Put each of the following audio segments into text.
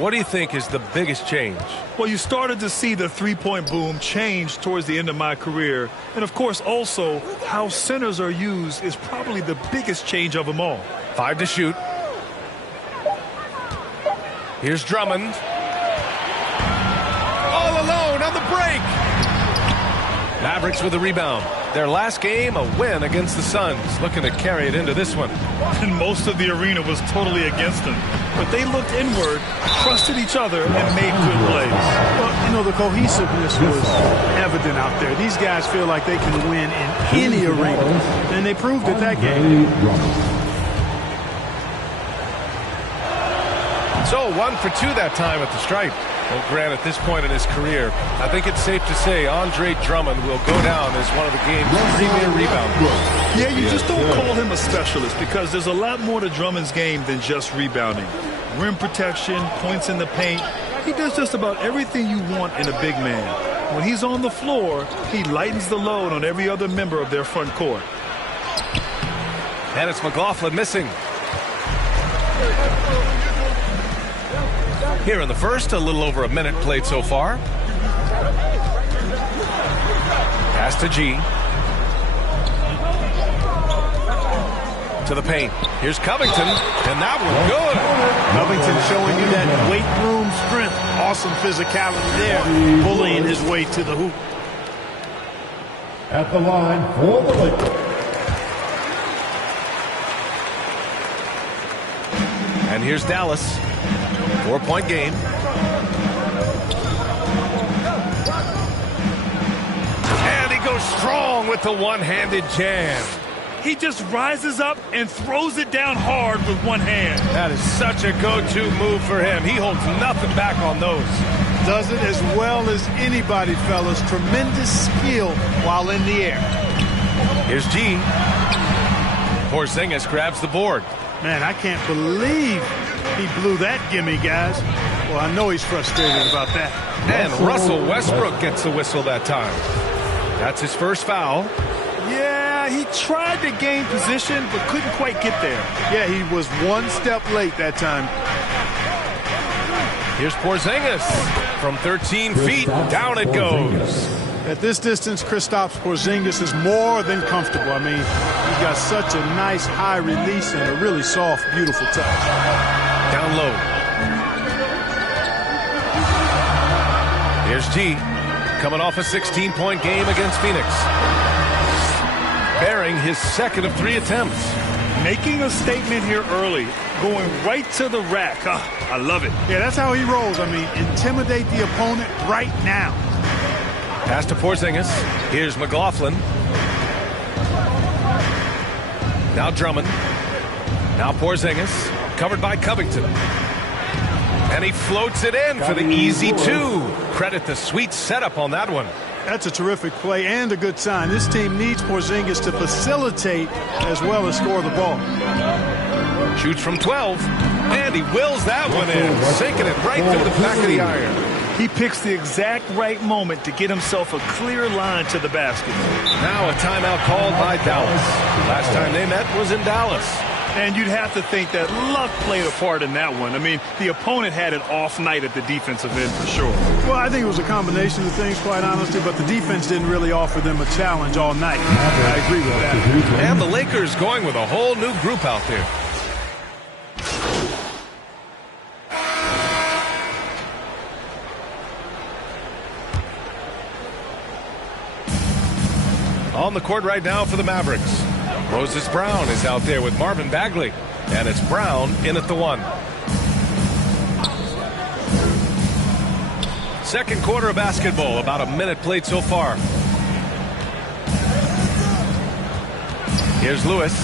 What do you think is the biggest change? Well, you started to see the three-point boom change towards the end of my career. And, of course, also how centers are used is probably the biggest change of them all. 5 to shoot. Here's Drummond. All alone on the break. Mavericks with the rebound. Their last game, a win against the Suns. Looking to carry it into this one. And most of the arena was totally against them. But they looked inward, trusted each other, and made good plays. Well, you know, the cohesiveness was evident out there. These guys feel like they can win in any arena. And they proved it that game. So 1 for 2 that time at the stripe. Well, Grant, at this point in his career, I think it's safe to say Andre Drummond will go down as one of the game's premier rebounders. Yeah, you just don't call him a specialist because there's a lot more to Drummond's game than just rebounding. Rim protection, points in the paint. He does just about everything you want in a big man. When he's on the floor, he lightens the load on every other member of their front court. And it's McLaughlin missing. Here in the first, a little over a minute played so far. Pass to G. To the paint. Here's Covington, and that one good. Covington showing you that weight room strength. Awesome physicality there, bullying his way to the hoop. At the line for the Lakers. And here's Dallas. 4-point game. And he goes strong with the one-handed jam. He just rises up and throws it down hard with one hand. That is such a go-to move for him. He holds nothing back on those. Does it as well as anybody, fellas. Tremendous skill while in the air. Here's G. Porzingis grabs the board. Man, I can't believe he blew that gimme, guys. Well, I know he's frustrated about that. And Russell Westbrook gets the whistle that time. That's his first foul. Yeah, he tried to gain position, but couldn't quite get there. Yeah, he was one step late that time. Here's Porzingis. From 13 feet, down it goes. At this distance, Kristaps Porzingis is more than comfortable. I mean, he's got such a nice high release and a really soft, beautiful touch. Down low. Here's G. Coming off a 16-point game against Phoenix. Bearing his second of 3 attempts. Making a statement here early. Going right to the rack. I love it. Yeah, that's how he rolls. I mean, intimidate the opponent right now. Pass to Porzingis. Here's McLaughlin. Now Drummond. Now Porzingis. Covered by Covington. And he floats it in for the easy 2. Credit the sweet setup on that one. That's a terrific play and a good sign. This team needs Porzingis to facilitate as well as score the ball. Shoots from 12. And he wills that one in. Sinking it right through the back of the iron. He picks the exact right moment to get himself a clear line to the basket. Now a timeout called by Dallas. Last time they met was in Dallas. And you'd have to think that luck played a part in that one. I mean, the opponent had an off night at the defensive end for sure. Well, I think it was a combination of things, quite honestly, but the defense didn't really offer them a challenge all night. I agree with that. And the Lakers going with a whole new group out there. On the court right now for the Mavericks. Moses Brown is out there with Marvin Bagley. And it's Brown in at the 1. Second quarter of basketball. About a minute played so far. Here's Lewis.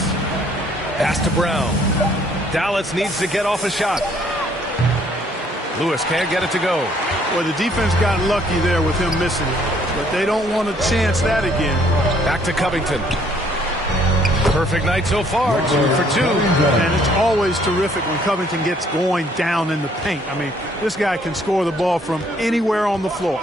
Pass to Brown. Dallas needs to get off a shot. Lewis can't get it to go. Well, the defense got lucky there with him missing it. But they don't want to chance that again. Back to Covington. Perfect night so far, 2 for 2. And it's always terrific when Covington gets going down in the paint. I mean, this guy can score the ball from anywhere on the floor.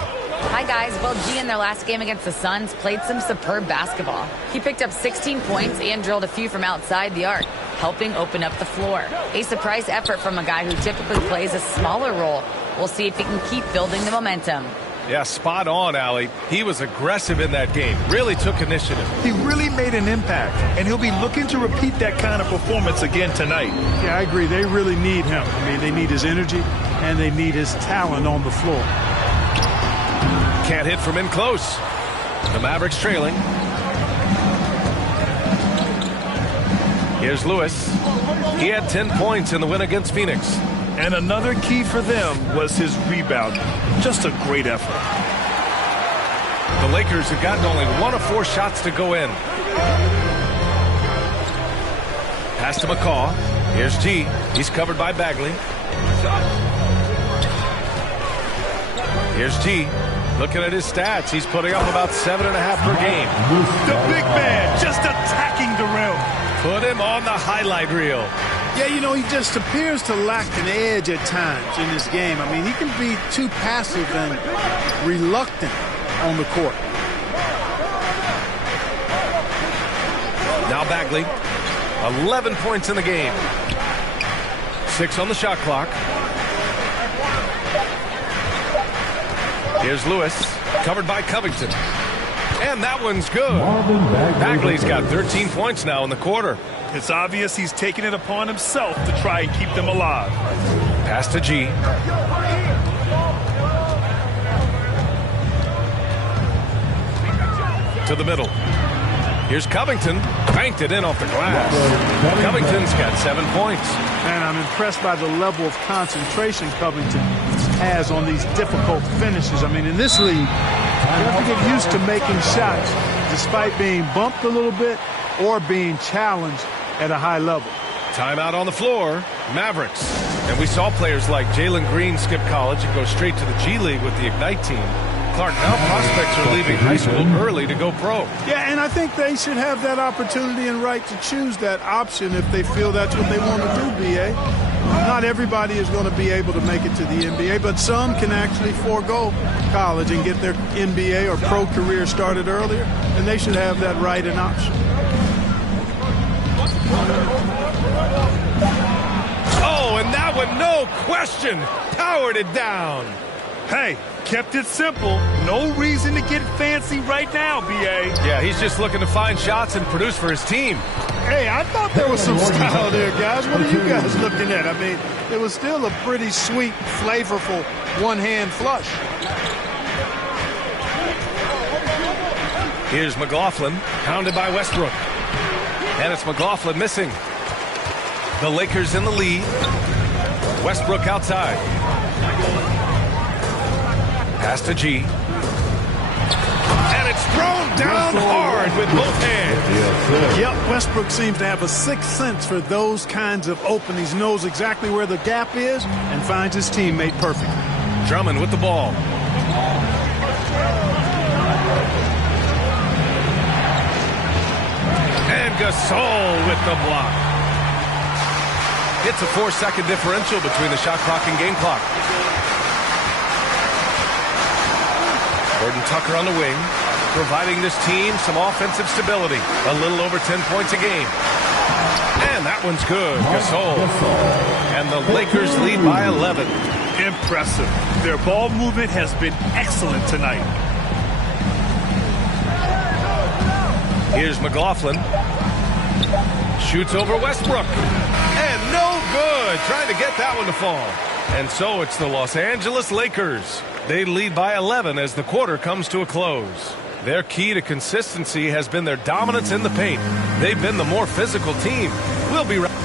Hi, guys. Well, G in their last game against the Suns played some superb basketball. He picked up 16 points and drilled a few from outside the arc, helping open up the floor. A surprise effort from a guy who typically plays a smaller role. We'll see if he can keep building the momentum. Yeah, spot on, Allie. He was aggressive in that game. Really took initiative. He really made an impact, and he'll be looking to repeat that kind of performance again tonight. Yeah, I agree. They really need him. I mean, they need his energy, and they need his talent on the floor. Can't hit from in close. The Mavericks trailing. Here's Lewis. He had 10 points in the win against Phoenix. And another key for them was his rebounding. Just a great effort. The Lakers have gotten only 1 of 4 shots to go in. Pass to McCaw. Here's G. He's covered by Bagley. Here's G. Looking at his stats, he's putting up about 7.5 per game. The big man just attacking the rim. Put him on the highlight reel. Yeah, you know, he just appears to lack an edge at times in this game. I mean, he can be too passive and reluctant on the court. Now Bagley, 11 points in the game. 6 on the shot clock. Here's Lewis, covered by Covington. And that one's good. Bagley's got 13 points now in the quarter. It's obvious he's taking it upon himself to try and keep them alive. Pass to G. To the middle. Here's Covington. Banked it in off the glass. Covington's got 7 points. And I'm impressed by the level of concentration Covington has on these difficult finishes. I mean, in this league, you have to get used to making shots despite being bumped a little bit or being challenged at a high level. Timeout on the floor, Mavericks. And we saw players like Jalen Green skip college and go straight to the G League with the Ignite team. Clark, now prospects are leaving high school early to go pro. Yeah, and I think they should have that opportunity and right to choose that option if they feel that's what they want to do, B.A. Not everybody is going to be able to make it to the NBA, but some can actually forego college and get their NBA or pro career started earlier, and they should have that right and option. Oh, and that one, no question, powered it down. Hey, kept it simple. No reason to get fancy right now, B.A. Yeah, he's just looking to find shots and produce for his team. Hey, I thought there was some style there, guys. What are you guys looking at? I mean, it was still a pretty sweet, flavorful one-hand flush. Here's McLaughlin, pounded by Westbrook. And it's McLaughlin missing. The Lakers in the lead. Westbrook outside. Pass to G. And it's thrown down hard with both hands. Yep, Westbrook seems to have a sixth sense for those kinds of openings. He knows exactly where the gap is and finds his teammate perfect. Drummond with the ball. And Gasol with the block. It's a 4-second differential between the shot clock and game clock. Gordon Tucker on the wing, providing this team some offensive stability. A little over 10 points a game. And that one's good. Gasol. And the Lakers lead by 11. Impressive. Their ball movement has been excellent tonight. Here's McLaughlin. Shoots over Westbrook. And no good. Trying to get that one to fall. And so it's the Los Angeles Lakers. They lead by 11 as the quarter comes to a close. Their key to consistency has been their dominance in the paint. They've been the more physical team. We'll be right back.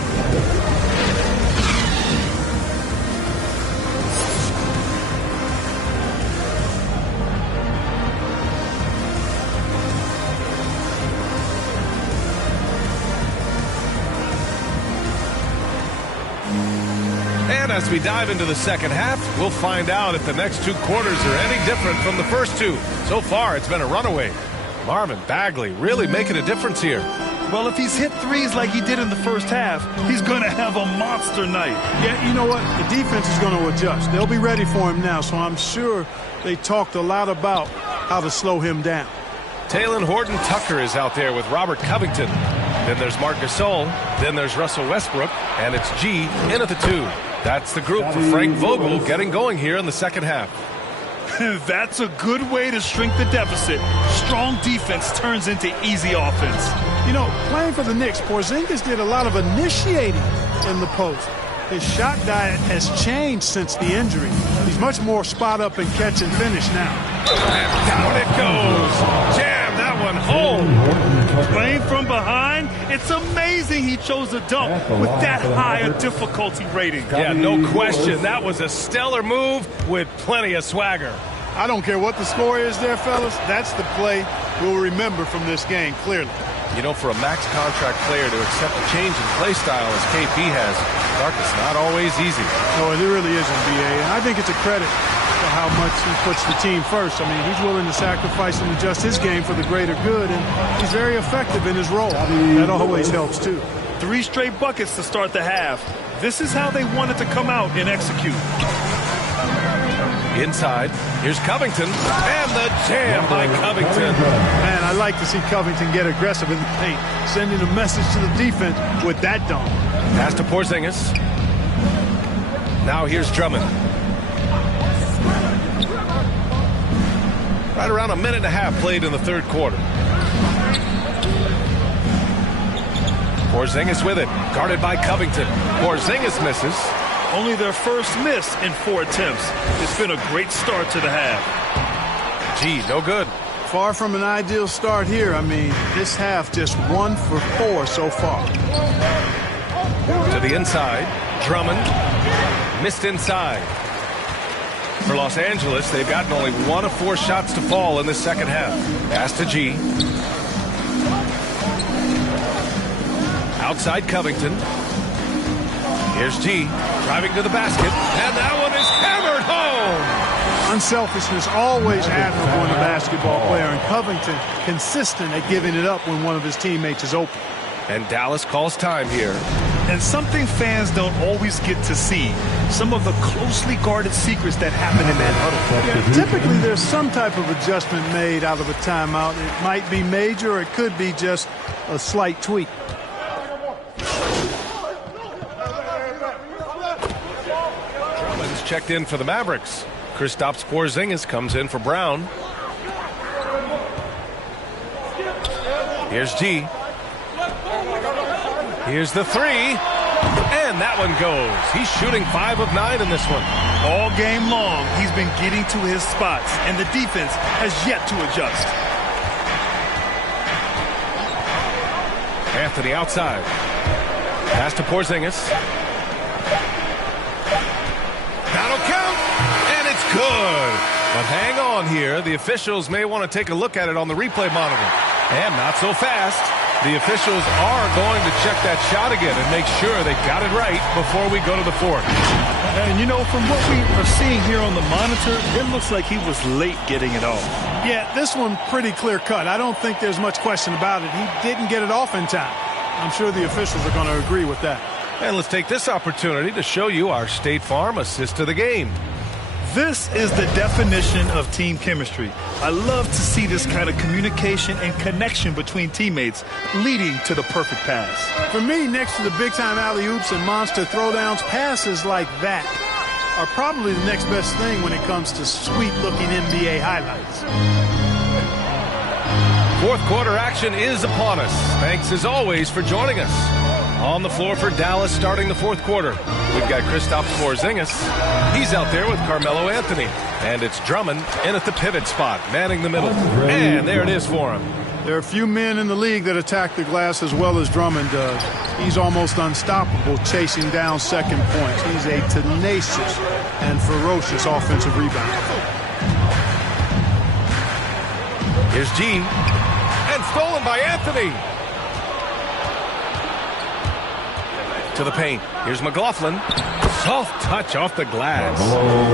And as we dive into the second half, we'll find out if the next 2 quarters are any different from the first 2. So far, it's been a runaway. Marvin Bagley really making a difference here. Well, if he's hit threes like he did in the first half, he's going to have a monster night. Yeah, you know what? The defense is going to adjust. They'll be ready for him now, so I'm sure they talked a lot about how to slow him down. Taylor Horton-Tucker is out there with Robert Covington. Then there's Marc Gasol. Then there's Russell Westbrook. And it's G in at the 2. That's the group for Frank Vogel getting going here in the second half. That's a good way to shrink the deficit. Strong defense turns into easy offense. You know, playing for the Knicks, Porzingis did a lot of initiating in the post. His shot diet has changed since the injury. He's much more spot up and catch and finish now. And down it goes. Jam that one home. Playing from behind, it's amazing he chose a dunk with that high a difficulty rating. Yeah, no question. That was a stellar move with plenty of swagger. I don't care what the score is there, fellas. That's the play we'll remember from this game, clearly. You know, for a max contract player to accept a change in play style as KP has, Clark, it's not always easy. No, it really isn't, B.A. And I think it's a credit for how much he puts the team first. I mean, he's willing to sacrifice and adjust his game for the greater good, and he's very effective in his role. That always helps, too. 3 straight buckets to start the half. This is how they wanted to come out and execute. Inside, here's Covington, and the jam by Covington. Man, I like to see Covington get aggressive in the paint, sending a message to the defense with that dunk. Pass to Porzingis. Now here's Drummond. Right around a minute and a half played in the third quarter. Porzingis with it, guarded by Covington. Porzingis misses. Only their first miss in 4 attempts. It's been a great start to the half. Gee, no good. Far from an ideal start here. I mean, this half just 1 for 4 so far. To the inside, Drummond missed inside. For Los Angeles, they've gotten only 1 of 4 shots to fall in the second half. Pass to G. Outside Covington. Here's G, driving to the basket, and that one is hammered home. Unselfishness always admirable in a basketball player, and Covington consistent at giving it up when one of his teammates is open. And Dallas calls time here. And something fans don't always get to see, some of the closely guarded secrets that happen in that huddle. Yeah, typically there's some type of adjustment made out of a timeout. It might be major, or it could be just a slight tweak. Checked in for the Mavericks. Kristaps Porzingis comes in for Brown. Here's G. Here's the 3. And that one goes. He's shooting 5 of 9 in this one. All game long, he's been getting to his spots, and the defense has yet to adjust. Anthony outside. Pass to Porzingis. That'll count, and it's good. But hang on here. The officials may want to take a look at it on the replay monitor. And not so fast. The officials are going to check that shot again and make sure they got it right before we go to the fourth. And, you know, from what we are seeing here on the monitor, it looks like he was late getting it off. Yeah, this one pretty clear cut. I don't think there's much question about it. He didn't get it off in time. I'm sure the officials are going to agree with that. And let's take this opportunity to show you our State Farm assist to the game. This is the definition of team chemistry. I love to see this kind of communication and connection between teammates leading to the perfect pass. For me, next to the big-time alley-oops and monster throwdowns, passes like that are probably the next best thing when it comes to sweet-looking NBA highlights. Fourth quarter action is upon us. Thanks, as always, for joining us. On the floor for Dallas starting the fourth quarter. We've got Kristaps Porzingis. He's out there with Carmelo Anthony. And it's Drummond in at the pivot spot, manning the middle. And there it is for him. There are a few men in the league that attack the glass as well as Drummond does. He's almost unstoppable chasing down second points. He's a tenacious and ferocious offensive rebounder. Here's G. And stolen by Anthony. To the paint. Here's McLaughlin. Soft touch off the glass.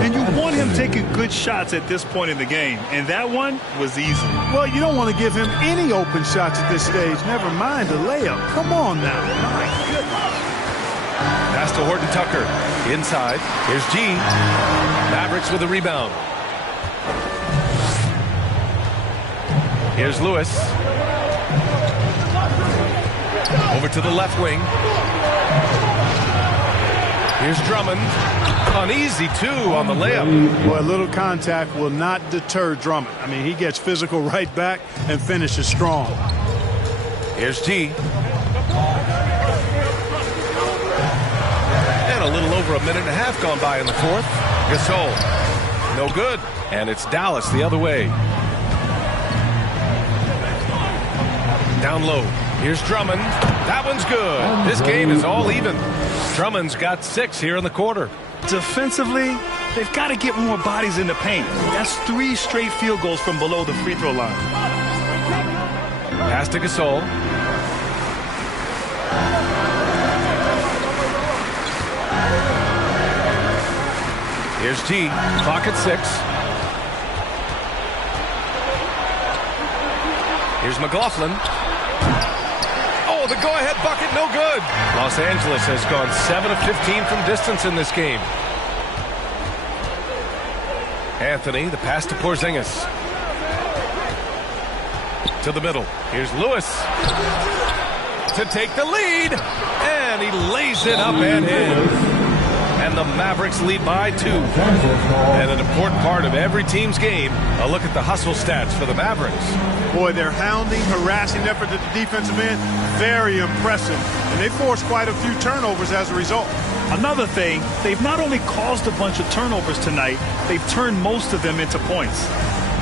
And you want him taking good shots at this point in the game, and that one was easy. Well, you don't want to give him any open shots at this stage, never mind a layup. Come on now. My goodness. Pass to Horton Tucker. Inside. Here's G. Mavericks with a rebound. Here's Lewis. Over to the left wing. Here's Drummond. An easy two on the layup. Boy, a little contact will not deter Drummond. I mean, he gets physical right back and finishes strong. Here's G. And a little over a minute and a half gone by in the fourth. Gasol. No good. And it's Dallas the other way. Down low. Here's Drummond. That one's good. This game is all even. Drummond's got 6 here in the quarter. Defensively, they've got to get more bodies in the paint. That's 3 straight field goals from below the free throw line. Pass to Gasol. Here's G. Clock at 6. Here's McLaughlin. Oh, the go-ahead bucket, no good. Los Angeles has gone 7 of 15 from distance in this game. Anthony, the pass to Porzingis. To the middle. Here's Lewis to take the lead. And he lays it up and in. And the Mavericks lead by 2. And an important part of every team's game, a look at the hustle stats for the Mavericks. Boy, their hounding, harassing effort at the defensive end, very impressive. And they forced quite a few turnovers as a result. Another thing, they've not only caused a bunch of turnovers tonight, they've turned most of them into points.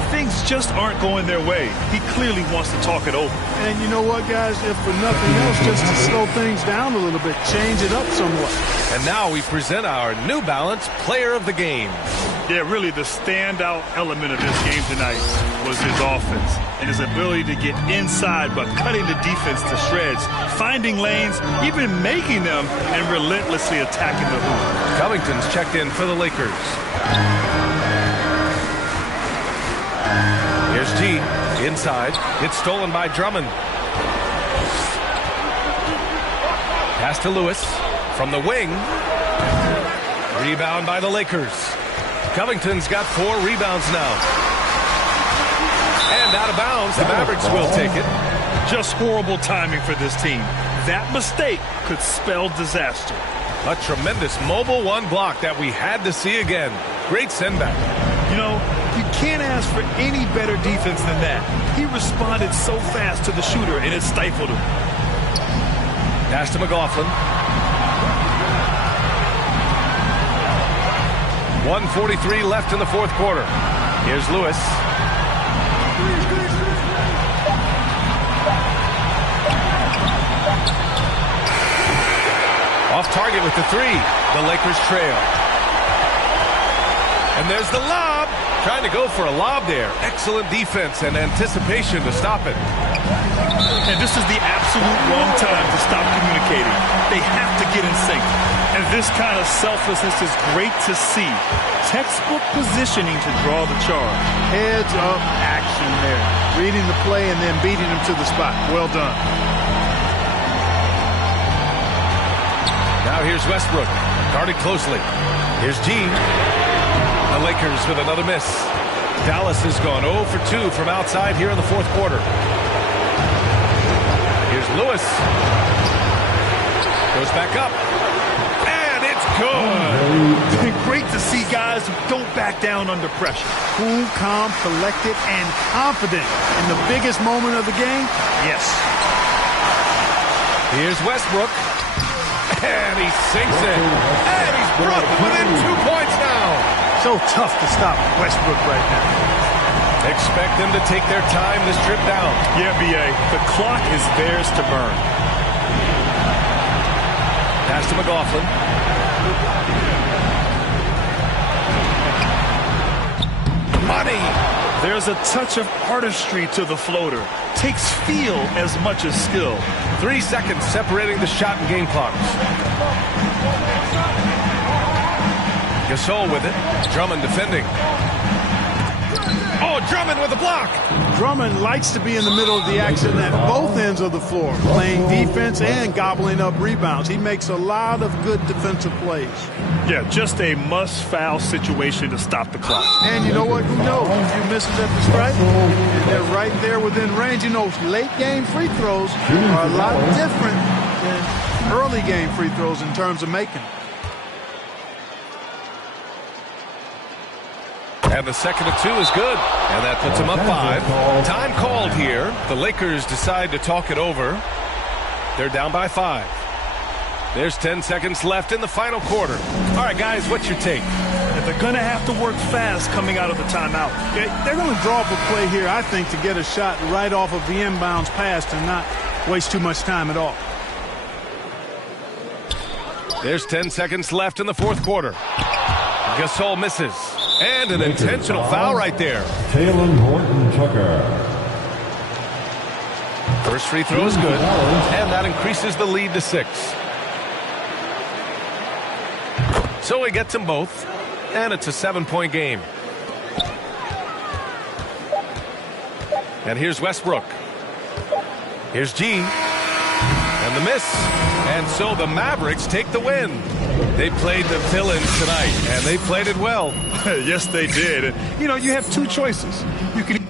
Things just aren't going their way. He clearly wants to talk it over. And you know what, guys? If for nothing else, just to slow things down a little bit, change it up somewhat. And now we present our New Balance Player of the Game. Yeah, really the standout element of this game tonight was his offense and his ability to get inside by cutting the defense to shreds, finding lanes, even making them, and relentlessly attacking the hoop. Covington's checked in for the Lakers. Here's G. Inside. It's stolen by Drummond. Pass to Lewis. From the wing. Rebound by the Lakers. Covington's got 4 rebounds now. And out of bounds. The Mavericks will take it. Just horrible timing for this team. That mistake could spell disaster. A tremendous mobile 1 block that we had to see again. Great sendback. You know, you can't ask for any better defense than that. He responded so fast to the shooter, and it stifled him. Pass to McLaughlin. 1:43 left in the fourth quarter. Here's Lewis. Off target with the 3. The Lakers trail. And there's the lob. Trying to go for a lob there. Excellent defense and anticipation to stop it. And this is the absolute wrong time to stop communicating. They have to get in sync. And this kind of selflessness is great to see. Textbook positioning to draw the charge. Heads up action there. Reading the play and then beating him to the spot. Well done. Now here's Westbrook. Guarded closely. Here's G. The Lakers with another miss. Dallas has gone 0 for 2 from outside here in the fourth quarter. Here's Lewis. Goes back up. And it's good. Great to see guys who don't back down under pressure. Cool, calm, collected, and confident in the biggest moment of the game. Yes. Here's Westbrook. And he sinks it. And he's brought them within 2 points now. So tough to stop Westbrook right now. Expect them to take their time this trip down. Yeah, B.A. The clock is theirs to burn. Pass to McLaughlin. Money. There's a touch of artistry to the floater. Takes feel as much as skill. 3 seconds separating the shot and game clocks. Gasol with it. Drummond defending. Oh, Drummond with a block. Drummond likes to be in the middle of the action at both ends of the floor, playing defense and gobbling up rebounds. He makes a lot of good defensive plays. Yeah, just a must-foul situation to stop the clock. And you know what? Who knows? A few misses at the stripe, and they're right there within range. You know, late-game free throws are a lot different than early-game free throws in terms of making. And the second of 2 is good. And that puts them up 5. Time called here. The Lakers decide to talk it over. They're down by 5. There's 10 seconds left in the final quarter. All right, guys, what's your take? They're going to have to work fast coming out of the timeout. They're going to draw up a play here, I think, to get a shot right off of the inbounds pass and not waste too much time at all. There's 10 seconds left in the fourth quarter. Gasol misses. And an intentional foul right there. Taylor Horton-Tucker. First free throw is good. And that increases the lead to 6. So he gets them both. And it's a 7-point game. And here's Westbrook. Here's G. And the miss. And so the Mavericks take the win. They played the villains tonight, and they played it well. Yes, they did. And, you know, you have two choices. You can